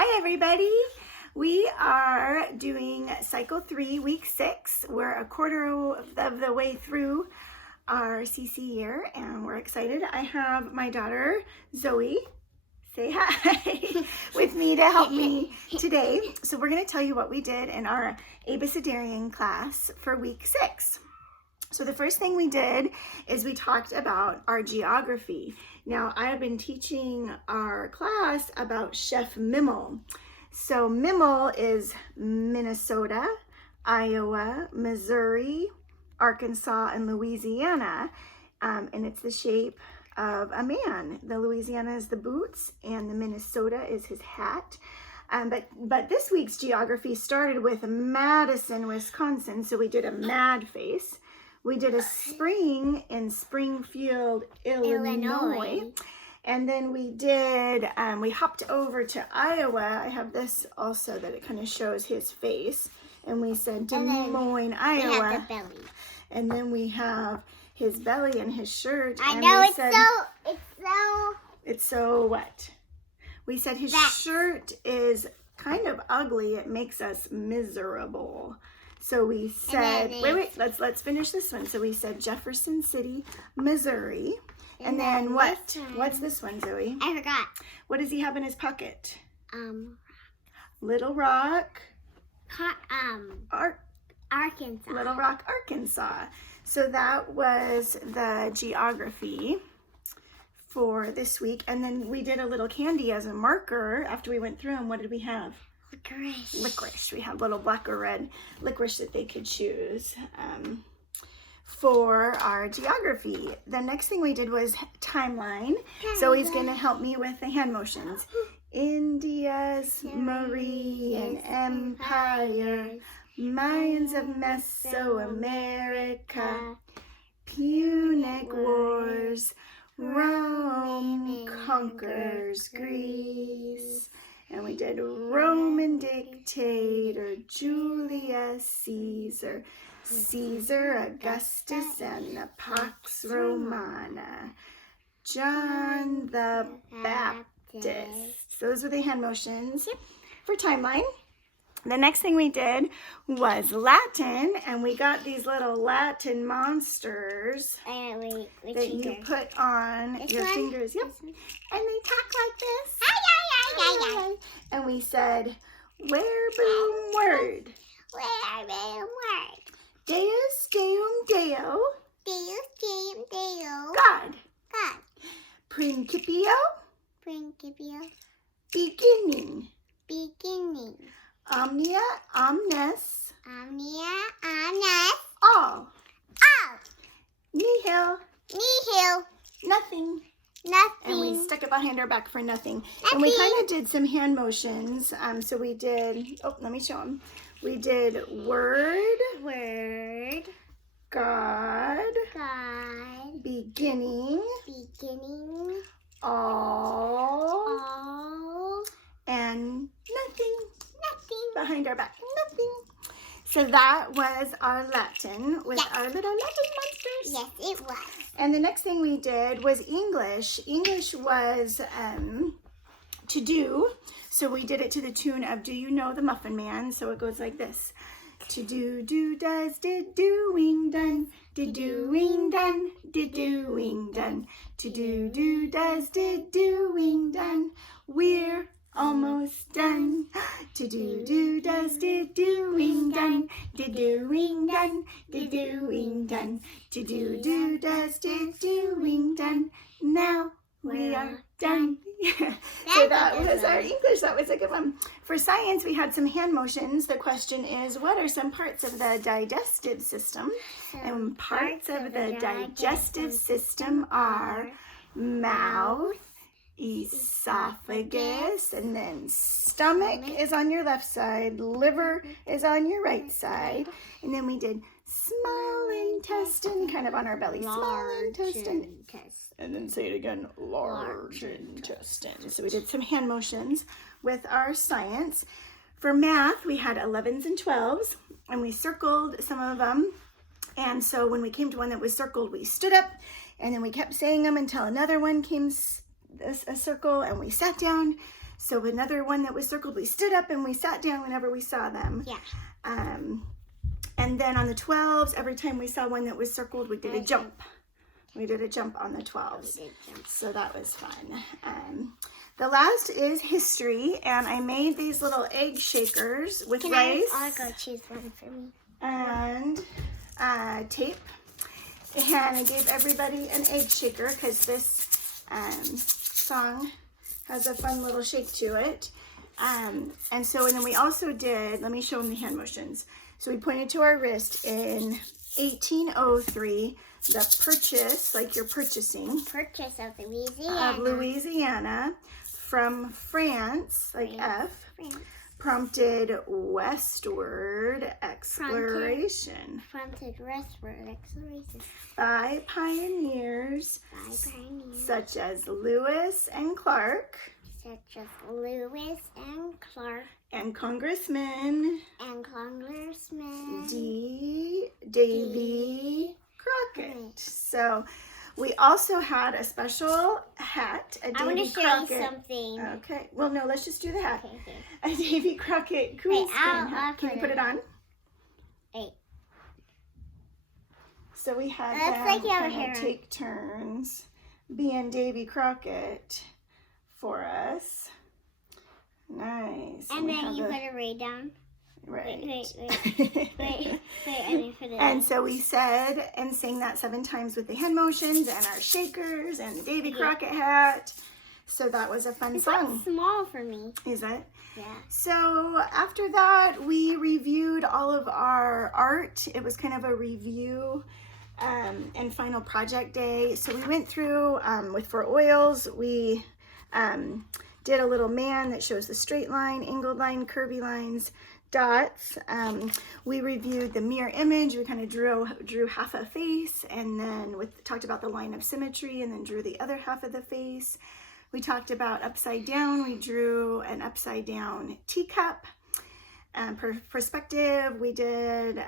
Hi everybody. We are doing cycle 3, week 6. We're a quarter of the way through our CC year and we're excited. I have my daughter Zoe, say hi, with me to help me today. So we're going to tell you what we did in our Abecedarian class for week 6. So the first thing we did is we talked about our geography. Now I have been teaching our class about Chef Mimmel. So Mimmel is Minnesota, Iowa, Missouri, Arkansas, and Louisiana. And it's the shape of a man. The Louisiana is the boots and the Minnesota is his hat. But this week's geography started with Madison, Wisconsin. So we did a mad face. We did a spring in Springfield, Illinois. And then we hopped over to Iowa. I have this also that it kind of shows his face. And we said Des Moines, Iowa. We have the belly. And then we have his belly and his shirt. I and know, we it's so what? We said his shirt is kind of ugly. It makes us miserable. So we said, let's finish this one. So we said Jefferson City, Missouri. And then what? What's this one, Zoe? I forgot. What does he have in his pocket? Little Rock. Arkansas. Little Rock, Arkansas. So that was the geography for this week. And then we did a little candy as a marker after we went through them. What did we have? Licorice. We had little black or red licorice that they could choose for our geography. The next thing we did was timeline. Zoe's going to help me with the hand motions. India's Mauryan Empire, Mayans of Mesoamerica, Punic Wars, Rome conquers Greece. And we did Roman dictator Julius Caesar, Caesar Augustus and the Pax Romana, John the Baptist. Those are the hand motions for timeline. The next thing we did was Latin, and we got these little Latin monsters that you put on your fingers. Yep. And they talk like this. And we said, where boom word. Where boom word. Deus Deum Deo. Deus Deum Deo. God. God. Principio. Principio. Beginning. Beginning. Omnia omnes. Omnia omnes. All. All. Nihil. Nihil. Nothing. Nothing. And we stuck it behind our back for nothing. And we kind of did some hand motions. So we did, let me show them. We did word. Word. God. God. Beginning. Beginning. All. And nothing. Nothing. Behind our back. Nothing. So that was our Latin with our little Latin monsters. Yes, it was. And the next thing we did was English. English was to do. So we did it to the tune of Do You Know the Muffin Man? So it goes like this. To do, does, did, doing, done. Did, doing, done. Did, doing, done. To do, does, did, doing, done. We're almost done. To do, does, did, doing, done. Did, doing, done. Did, doing, done. To do, does, did, doing, done. Now we are done. So that was our English. That was a good one. For science, we had some hand motions. The question is, what are some parts of the digestive system? And parts of the digestive system are mouth, esophagus, and then stomach is on your left side, liver is on your right side, and then we did small intestine kind of on our belly, small intestine, and then say it again, large intestine. So we did some hand motions with our science. For math, we had 11s and 12s, and we circled some of them. And so when we came to one that was circled, we stood up, and then we kept saying them until another one came a circle, and we sat down. So another one that was circled, we stood up and we sat down whenever we saw them. Yeah. And then on the 12s, every time we saw one that was circled, we did a jump. We did a jump on the 12s. So that was fun. The last is history, and I made these little egg shakers with rice. I'll go choose one for me. And tape. And I gave everybody an egg shaker because this song has a fun little shake to it. And then we also did, let me show them the hand motions. So we pointed to our wrist in 1803, the purchase, like you're purchasing. Purchase of Louisiana. Of Louisiana from France, like F. France. Prompted westward exploration. Prompted westward exploration. By pioneers. Such as Lewis and Clark. Such as Lewis and Clark. And Congressman. And Congressman. Davy Crockett. So we also had a special hat, a Davy Crockett. I want to show you something. Okay. Well, no, let's just do the hat. Okay. A Davy Crockett green screen hat. Can you put it on? Wait. So we had That's them like kind of take turns being Davy Crockett for us. Nice. And then you put it right down. Right. Wait, I need to put it And so we said and sang that 7 times with the hand motions and our shakers and the Davy Crockett hat. So that was a fun song. It's small for me. Is it? Yeah. So after that, we reviewed all of our art. It was kind of a review and final project day. So we went through for oils, we did a little man that shows the straight line, angled line, curvy lines, dots. We reviewed the mirror image. We kind of drew half a face, and then talked about the line of symmetry, and then drew the other half of the face. We talked about upside down. We drew an upside down teacup. Perspective. We did like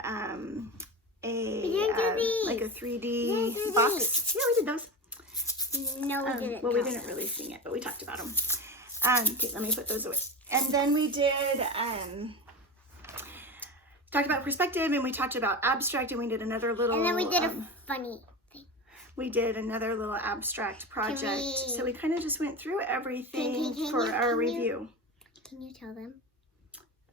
a 3D box. Yeah, we did those. No, we didn't. Well, we didn't really sing it, but we talked about them. Okay, let me put those away. And then we did talked about perspective, and we talked about abstract, and we did another little. And then we did a funny thing. We did another little abstract project. So we kind of just went through everything for our review. Can you tell them?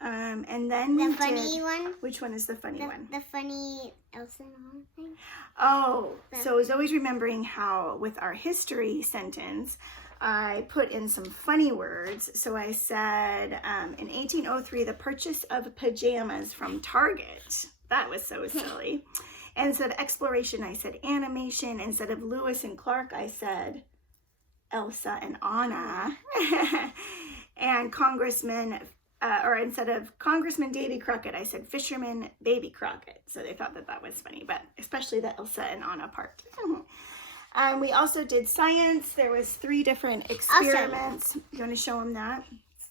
And then the funny one. Which one is the funny one? The funny Elsa and Anna thing. Oh, so I was always remembering how with our history sentence, I put in some funny words. So I said, in 1803, the purchase of pajamas from Target. That was so silly. And instead of exploration, I said animation. Instead of Lewis and Clark, I said Elsa and Anna. And instead of Congressman Davy Crockett, I said Fisherman Baby Crockett. So they thought that was funny, but especially the Elsa and Anna part. We also did science. There was 3 different experiments. You want to show them that?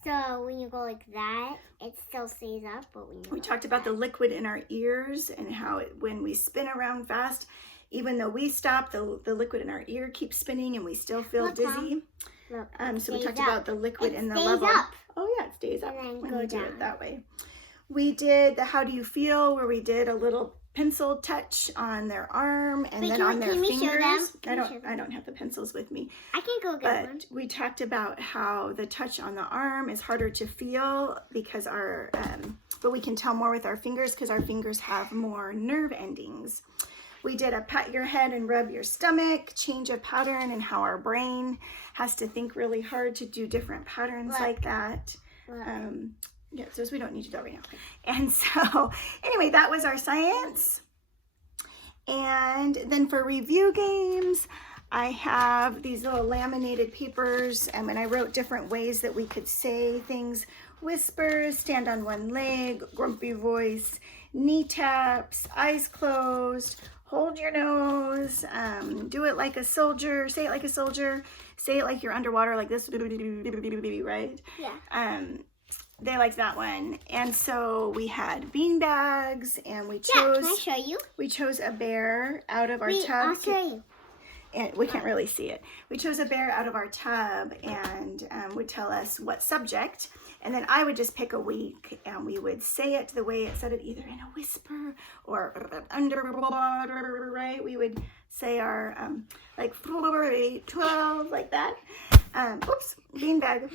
So when you go like that, it still stays up. But when we talked about the liquid in our ears and how when we spin around fast, even though we stop, the liquid in our ear keeps spinning and we still feel dizzy. Look, so we talked about the liquid in the stays level. Up. Oh yeah, it stays up and then when go you do down. it that way. We did the how do you feel, where we did a little pencil touch on their arm and then on their fingers. I don't have the pencils with me. I can go get one. But we talked about how the touch on the arm is harder to feel because but we can tell more with our fingers because our fingers have more nerve endings. We did a pat your head and rub your stomach, change a pattern, and how our brain has to think really hard to do different patterns like that. Yeah, so we don't need to do it right now. And so anyway, that was our science. And then for review games, I have these little laminated papers, and I wrote different ways that we could say things. Whispers, stand on one leg, grumpy voice, knee taps, eyes closed, hold your nose, do it like a soldier, say it like a soldier, say it like you're underwater like this, right? Yeah. They liked that one. And so we had bean bags, and we chose. Yeah, can I show you? We chose a bear out of our tub. I'll show you. And we can't really see it. We chose a bear out of our tub and would tell us what subject. And then I would just pick a week and we would say it the way it said it, either in a whisper or underwater, right? We would say our, like 12, like that. Oops, beanbag.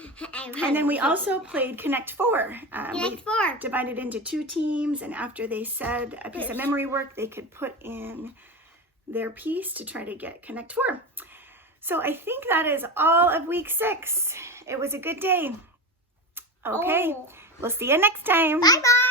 And then we also played Connect 4. Connect 4. Divided into 2 teams, and after they said a piece of memory work, they could put in their piece to try to get Connect 4. So I think that is all of week 6. It was a good day. Okay, We'll see you next time. Bye-bye.